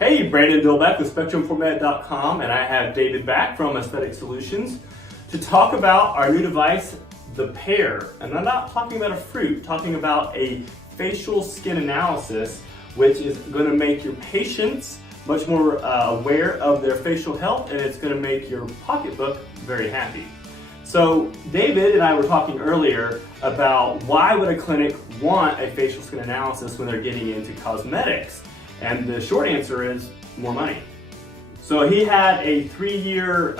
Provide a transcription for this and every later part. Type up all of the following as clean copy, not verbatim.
Hey, Brandon Dillbeck with SpectrumForMed.com, and I have David back from Aesthetic Solutions to talk about our new device, the Pear. And I'm not talking about a fruit, talking about a facial skin analysis, which is going to make your patients much more aware of their facial health, and it's going to make your pocketbook very happy. So David and I were talking earlier about why would a clinic want a facial skin analysis when they're getting into cosmetics? And the short answer is more money. So he had a 3-year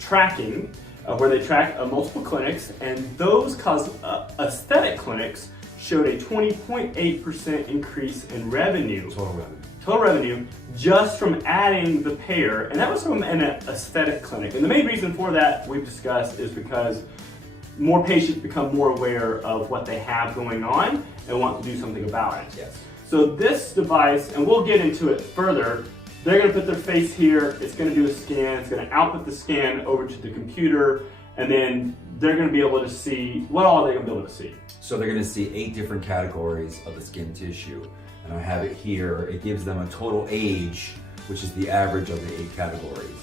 tracking where they tracked multiple clinics, and those aesthetic clinics showed a 20.8% increase in revenue. Total revenue just from adding the Pear, and that was from an aesthetic clinic. And the main reason for that we've discussed is because more patients become more aware of what they have going on and want to do something about it. Yes. So this device, and we'll get into it further, they're going to put their face here, it's going to do a scan, it's going to output the scan over to the computer, and then they're going to be able to see, what all are they going to be able to see? So they're going to see 8 different categories of the skin tissue. And I have it here. It gives them a total age, which is the average of the 8 categories.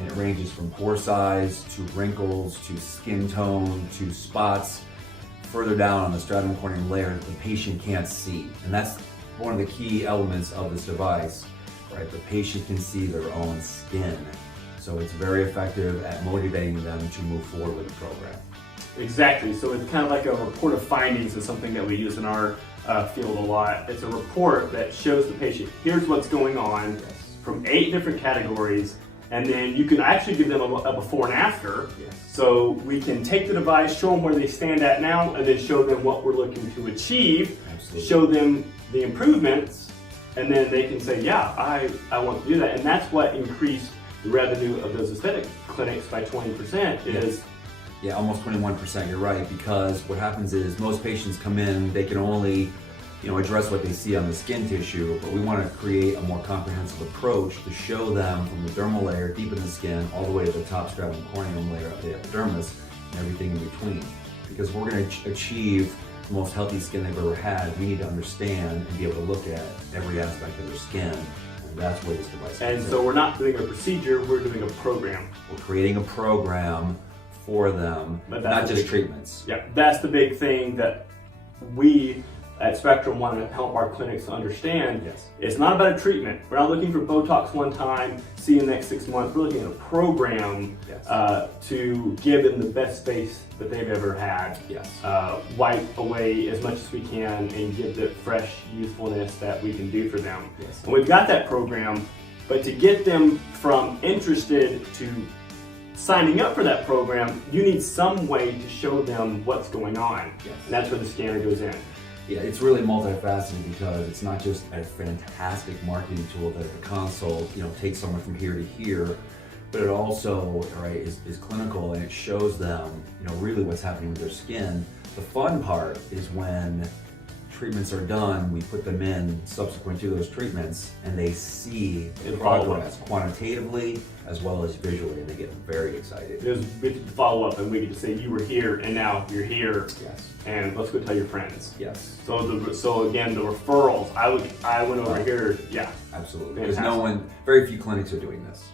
And it ranges from pore size, to wrinkles, to skin tone, to spots further down on the stratum corneum layer that the patient can't see. And that's one of the key elements of this device, right? The patient can see their own skin. So it's very effective at motivating them to move forward with the program. Exactly, so it's kind of like a report of findings is something that we use in our field a lot. It's a report that shows the patient, here's what's going on from 8 different categories, and then you can actually give them a before and after. Yes. So we can take the device, show them where they stand at now, and then show them what we're looking to achieve. Absolutely. Show them the improvements, and then they can say, yeah, I want to do that. And that's what increased the revenue of those aesthetic clinics by 20% is. Yeah, almost 21%, you're right, because what happens is most patients come in, they can only address what they see on the skin tissue, but we want to create a more comprehensive approach to show them from the dermal layer deep in the skin all the way to the top stratum corneum layer of the epidermis and everything in between. Because we're going to achieve the most healthy skin they've ever had, we need to understand and be able to look at every aspect of their skin, and that's what this device is. And so we're not doing a procedure, we're doing a program. We're creating a program for them, not just treatments. Yeah, that's the big thing that we at Spectrum want to help our clinics to understand. Yes. It's not about a treatment. We're not looking for Botox one time, see you in the next 6 months. We're looking at a program to give them the best face that they've ever had. Yes. Wipe away as much as we can and give the fresh youthfulness that we can do for them. Yes. And we've got that program, but to get them from interested to signing up for that program, you need some way to show them what's going on. Yes. And that's where the scanner goes in. Yeah, it's really multifaceted because it's not just a fantastic marketing tool that at the console, takes someone from here to here, but it also, is clinical, and it shows them, really what's happening with their skin. The fun part is when treatments are done, we put them in subsequent to those treatments, and they see the progress quantitatively as well as visually, and they get very excited. There's follow up, and we get to say you were here, and now you're here. Yes. And let's go tell your friends. Yes. So again, the referrals. I went over here. Yeah. Absolutely. Because very few clinics are doing this.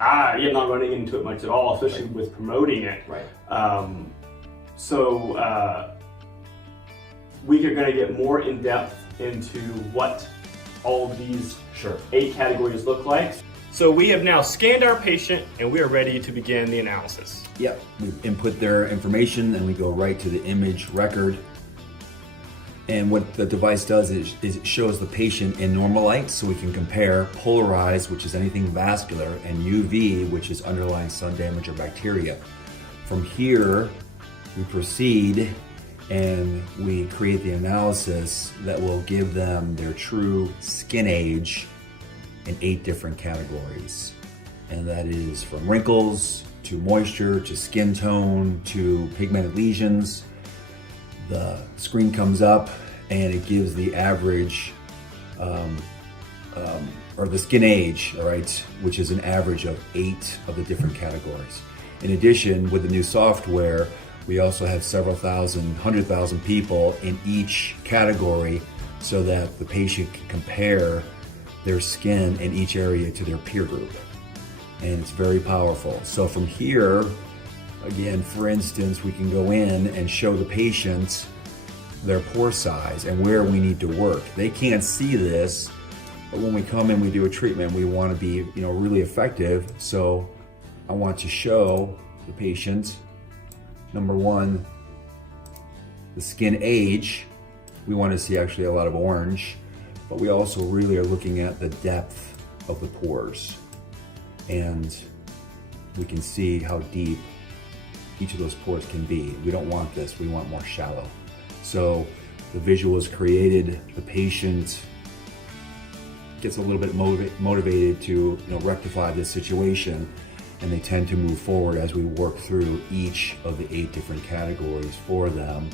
You're not running into it much at all, especially with promoting it. Right. We are going to get more in depth into what all of these 8 categories look like. So we have now scanned our patient and we are ready to begin the analysis. Yep, we input their information and we go right to the image record. And what the device does is it shows the patient in normal light, so we can compare polarized, which is anything vascular, and UV, which is underlying sun damage or bacteria. From here, we proceed and we create the analysis that will give them their true skin age in 8 different categories. And that is from wrinkles, to moisture, to skin tone, to pigmented lesions. The screen comes up and it gives the average, or the skin age, all right, which is an average of 8 of the different categories. In addition, with the new software, we also have several thousand, 100,000 people in each category so that the patient can compare their skin in each area to their peer group. And it's very powerful. So from here, again, for instance, we can go in and show the patient their pore size and where we need to work. They can't see this, but when we come in, we do a treatment, we want to be, really effective. So I want to show the patient, number one, the skin age. We want to see actually a lot of orange, but we also really are looking at the depth of the pores. And we can see how deep each of those pores can be. We don't want this, we want more shallow. So the visual is created, the patient gets a little bit motivated to rectify this situation, and they tend to move forward as we work through each of the 8 different categories for them,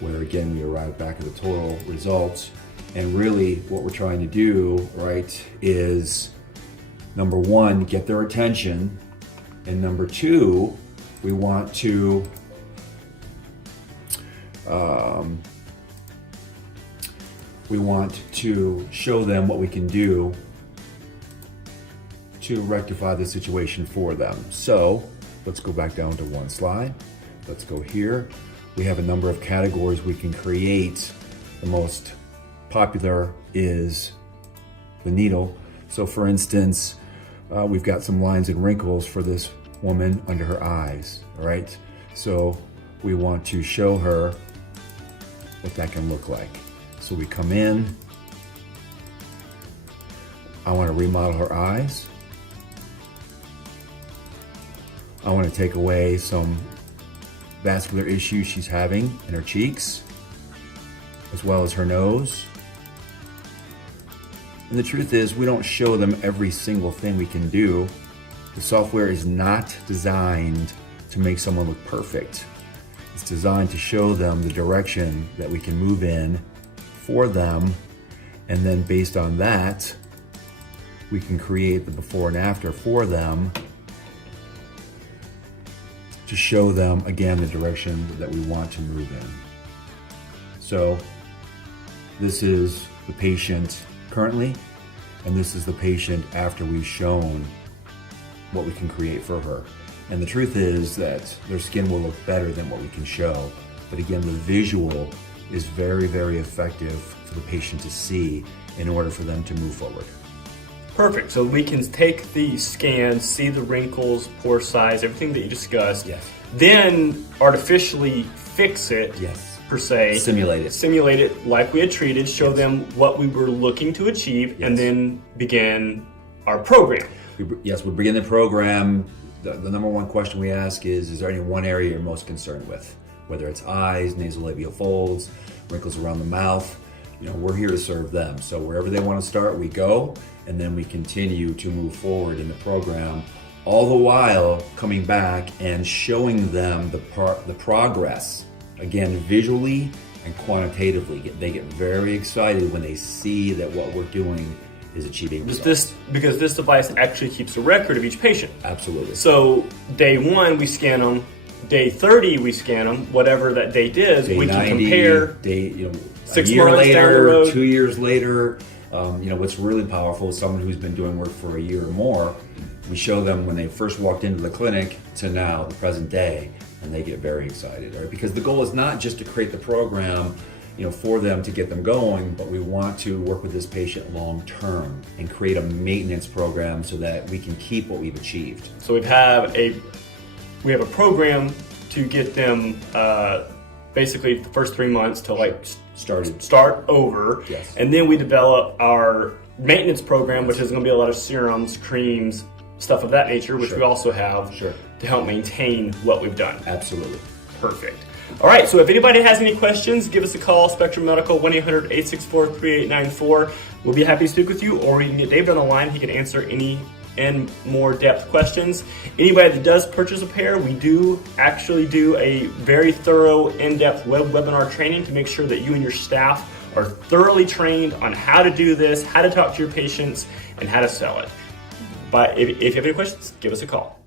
where again we arrive back at the total results. And really what we're trying to do, right, is number one, get their attention, and number two, we want to show them what we can do to rectify the situation for them. So let's go back down to one slide. Let's go here. We have a number of categories we can create. The most popular is the needle. So for instance, we've got some lines and wrinkles for this woman under her eyes, all right? So we want to show her what that can look like. So we come in, I want to remodel her eyes. I want to take away some vascular issues she's having in her cheeks, as well as her nose. And the truth is, we don't show them every single thing we can do. The software is not designed to make someone look perfect. It's designed to show them the direction that we can move in for them, and then based on that, we can create the before and after for them to show them, again, the direction that we want to move in. So this is the patient currently, and this is the patient after we've shown what we can create for her. And the truth is that their skin will look better than what we can show. But again, the visual is very, very effective for the patient to see in order for them to move forward. Perfect. So we can take the scan, see the wrinkles, pore size, everything that you discussed. Yes. Then artificially fix it. Yes. Per se. Simulate it like we had treated, show them what we were looking to achieve, Yes. and then begin our program. We begin the program. The number one question we ask is there any one area you're most concerned with? Whether it's eyes, nasolabial folds, wrinkles around the mouth, we're here to serve them. So wherever they want to start, we go, and then we continue to move forward in the program, all the while coming back and showing them the progress, again, visually and quantitatively. They get very excited when they see that what we're doing is achieving results. Because this device actually keeps a record of each patient. Absolutely. So day 1, we scan them. Day 30, we scan them. Whatever that date is, Day we 90, can compare. Day, 6 a year months later, down the road. 2 years later. What's really powerful is someone who's been doing work for a year or more. We show them when they first walked into the clinic to now, the present day, and they get very excited, right? Because the goal is not just to create the program, for them to get them going, but we want to work with this patient long term and create a maintenance program so that we can keep what we've achieved. So we have a program to get them basically the first 3 months to start over. Yes. And then we develop our maintenance program, which is going to be a lot of serums, creams, stuff of that nature, which we also have to help maintain what we've done. Absolutely. Perfect. All right, so if anybody has any questions, give us a call, Spectrum Medical, 1-800-864-3894. We'll be happy to speak with you, or you can get David on the line. He can answer any and more depth questions. Anybody that does purchase a Pear, we do actually do a very thorough, in-depth webinar training to make sure that you and your staff are thoroughly trained on how to do this, how to talk to your patients, and how to sell it. But if you have any questions, give us a call.